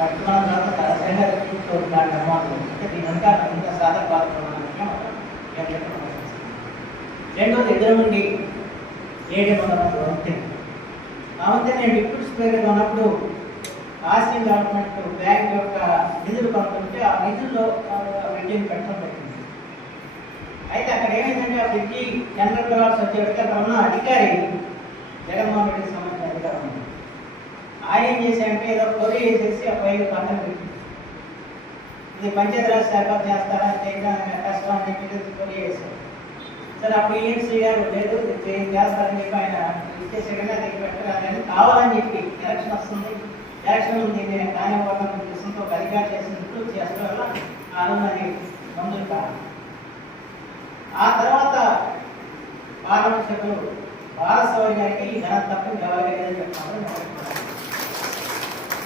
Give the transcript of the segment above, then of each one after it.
కట్టుకున్న తర్వాత సహజంగా దాని నిర్మాణం అంటే దీని వెనక ఇంత సాధన పాల్గొన్న విషయం రెండోది ఎదురు నుండి 700 వంతెన. ఆ వంతెన నేను డిప్యూటీ స్పీకర్గా ఉన్నప్పుడు ఆసియన్ గవర్నమెంట్ బ్యాంక్ యొక్క నిధులు పంపుతుంటే ఆ నిధుల్లో బ్రిడ్జిని పెట్టడం పెట్టింది. అయితే అక్కడ ఏమైందంటే ఆ బ్రిడ్జి జనరల్ కావాల్సి వచ్చేటికి అక్కడ ఉన్న అధికారి జగన్మోహన్ రెడ్డికి సంబంధించిన అధికారం ఉంది. ఆయన ఏం చేశారంటే ఏదో కొరి వేసేసి ఆ పైన పక్కన పెట్టి ఇది పంచాయతీరాజ్ శాఖ చేస్తారా చేయడానికి కష్టం అని చెప్పి కొరి వేశారు. సరే అప్పుడు ఈఎన్సీ గారు లేదు చేస్తారని చెప్పి ఆయన ఇచ్చేసేకన్నా దగ్గర పెట్టాలని కావాలని చెప్పి ఎలక్షన్ వస్తుంది, ఎలక్షన్ ఉంది నేను కానివ్వాలని ఉద్దేశంతో ఒక అధికారి చేసినట్టు చేస్తూ వల్ల ఆ రోజు అది మందులు కాదు. ఆ తర్వాత పార్లమెంట్ సభ్యులు బాలశౌరి గారికి ఈ ఘనత తప్ప ఎవరికైనా చెప్తున్నారు.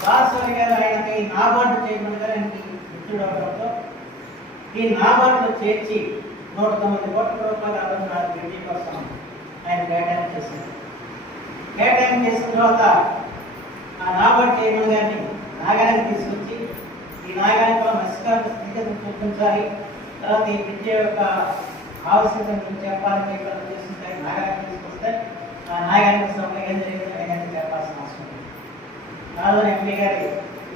బాలశౌరి గారు ఆయనకి నాబార్డు చేయడం గారు ఆయనకి మిత్రుడు అవడంతో ఈ నాబార్డులో చేర్చి 109 కోట్ల రూపాయలు ఆలోచన బ్రిడ్జి కోసం ఆయన కేటాయింపు చేశారు. కేటాయింపు చేసిన తర్వాత ఆ నాబార్డు చైర్మన్ గారిని నాగానికి తీసుకొచ్చి ఈ నాగానికి మత్స్యకారుల స్థితిగతిని చూపించాలి, తర్వాత ఈ బ్రిడ్జి యొక్క ఆవశ్యకత గురించి చెప్పాలని చెప్పి చేస్తుంటాయి. నాగానికి తీసుకొస్తే ఆ నాగానికి సమయం ఏం జరిగింది ఆయన చెప్పాల్సిన అవసరం ఉంది. నాలో ఎంపీ గారి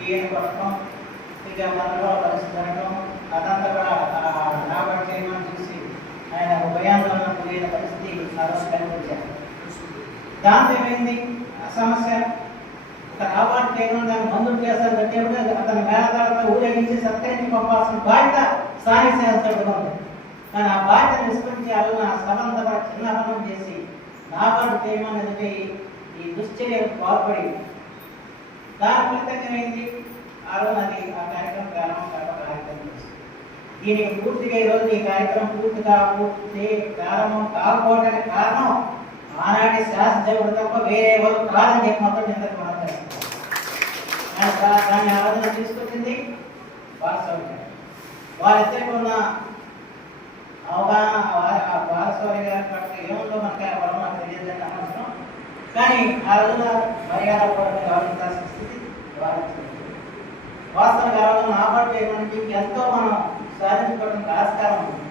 ఈయన కొట్టడం ఇక మనలో పరిస్థితి జరగడం అదంతా కూడా నాబార్డు చైర్మన్ చూసి ఆయన భయాందోళన పోయిన పరిస్థితి ఆ రోజు కనిపించారు. దాంతో ఏమైంది సమస్య ఒక నాబార్డు చైర్మన్ దాన్ని మంజూరు చేస్తారు కట్టేప్పుడు అతని మేనదారులతో ఊరేగించి సత్కరించి పంపాల్సిన బాధ్యత స్థానిక శాసనసభ్యులు ఉంది. కానీ ఆ బాధ్యత విస్మరించి అలా సభంతా కూడా చిన్నపనం చేసి నాబార్డు చైర్మన్ ఎదుటి ఈ దుశ్చర్యకు పాల్పడి దాని ఫలితంగా ఏమైంది ఆ రోజు అది ఆ కార్యక్రమం ప్రారంభం దీనికి పూర్తిగా ఈరోజు ఈ కార్యక్రమం పూర్తిగా ప్రారంభం కాకపోవడానికి కారణం ఆనాటి శాసనసభ్యుడు తప్ప వేరే ఎవరు కాదని చెప్పి మొత్తం నిందకు మాట్లాడుతున్నారు. దాన్ని ఆలోచన తీసుకొచ్చింది బాలశౌరి గారు. వారిద్దరికి ఉన్న అవగాహన బాలశౌరి గారి పట్ల ఏముందో మనకి వరం నాకు తెలియదని అనవసరం. కానీ ఆ రోజున మర్యాద కూడా గౌరవించాల్సిన స్థితి వాస్తవంగా ఆ రోజున నాబార్డు చేయడానికి ఎంతో మనం సాధించుకోవడానికి ఆస్కారం ఉంది.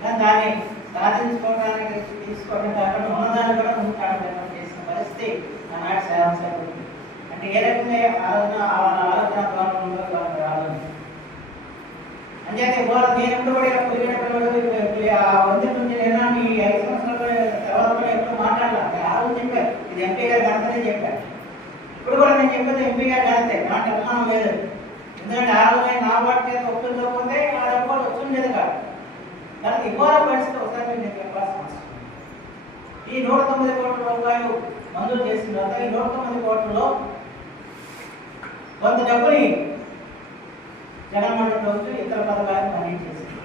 కానీ దాన్ని సాధించుకోవడానికి తీసుకోవడం కాకుండా ఉన్నదాన్ని కూడా ముందుకు చేసిన పరిస్థితి ఆనాటి శాసనసభ్యులు. అంటే ఏ రకంగా ఆలోచన ద్వారా రాదు అంటే నేను ఎప్పుడు కూడా వంతెన నుంచి నేను ఈ 5 సంవత్సరాల తర్వాత కూడా ఎప్పుడు మాట్లాడాలి. ఆ రోజు చెప్పారు ఇది ఎంపీ గారు గణతనే చెప్పారు. ఇప్పుడు కూడా నేను చెప్పేది ఎంపీ గారు గణతే, నాకు అనుమానం లేదు. ఎందుకంటే ఆ రోజు నాబార్డు చేత ఒప్పుకోకపోతే ఆ డబ్బులు వచ్చిండేది కాదు. దానికి ఇవ్వాల పరిస్థితి ఒకసారి నేను చెప్పాల్సిన అవసరం. ఈ 109 కోట్ల రూపాయలు మంజూరు చేసిన తర్వాత ఈ 109 కోట్లలో కొంత డబ్బుని జగన్మోహన్ ప్రభుత్వం ఇతర పథకాలకు మళ్లించేసింది.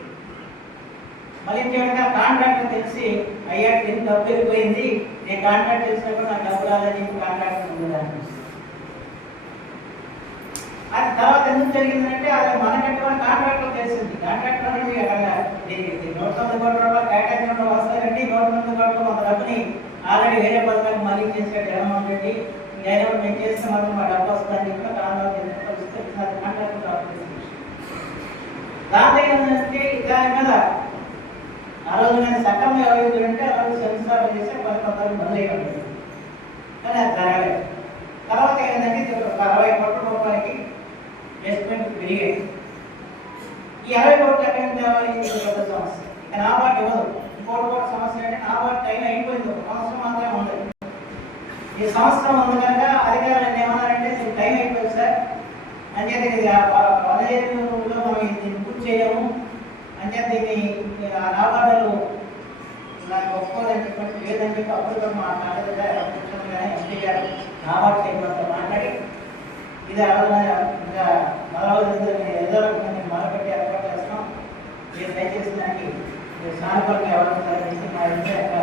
మళ్లించేయడంగా కాంట్రాక్టర్ తెలిసి అయ్యా ఎంత డబ్బు వెళ్ళిపోయింది, నేను కాంట్రాక్ట్ చేసినప్పుడు నాకు డబ్బు రాదని చెప్పి కాంట్రాక్టర్ ముందు అది తర్వాత ఎందుకు జరిగిందంటే అది మనకంటే కాంట్రాక్టర్ చేసింది. కాంట్రాక్టర్ అనేది అక్కడ 109 కోట్ల రూపాయలు కేటాయించడం వస్తాయండి. 109 కోట్ల కొంత డబ్బుని ఆల్రెడీ వేరే పథకాలకు మళ్ళీ చేసాడు జగన్మోహన్ రెడ్డి. నేను మేము చేసిన మాత్రం మా డబ్బు వస్తుందని చెప్పి కాంట్రాక్టర్ దాంతో ఏంటంటే దాని మీద ఆ రోజు నేను సక్రమంగా వ్యవహరించాలంటే ఆ రోజు శంకుస్థాపన చేస్తే 10 మంది అయ్యాడు. కానీ అది జరగలేదు. తర్వాత ఏంటంటే 60 కోట్ల రూపాయలకి ఎస్టిమేట్ పెరిగాయి. ఈ 60 కోట్లు ఎక్కడ తేవాలి? పెద్ద సమస్య. ఇక నాబార్డు ఇవ్వదు. ఇంకోటి కూడా సమస్య అంటే నాబార్డు టైం అయిపోయింది, 1 సంవత్సరం మాత్రమే ఉంది. ఈ సంవత్సరం ఉంది కనుక అధికారులు ఏమన్నారంటే దీనికి టైం అయిపోయింది సార్ అంచేత ఇది 15లో మనం దీన్ని పూర్తి చేయము అంచేత దీన్ని ఆ నాబార్డులు నాకు ఒప్పుకోదని చెప్పి లేదని చెప్పి అప్పుడు మాట్లాడేది కానీ ఎంపీ గారు నాబార్డు చేయడంతో మాట్లాడి ఇది ఇంకా ఏదో రకంగా మొదలుపెట్టి ఏర్పాటు చేస్తాం. మీరు దయచేసి దానికి సానుకూలంగా ఎవరు మా ఇంట్లో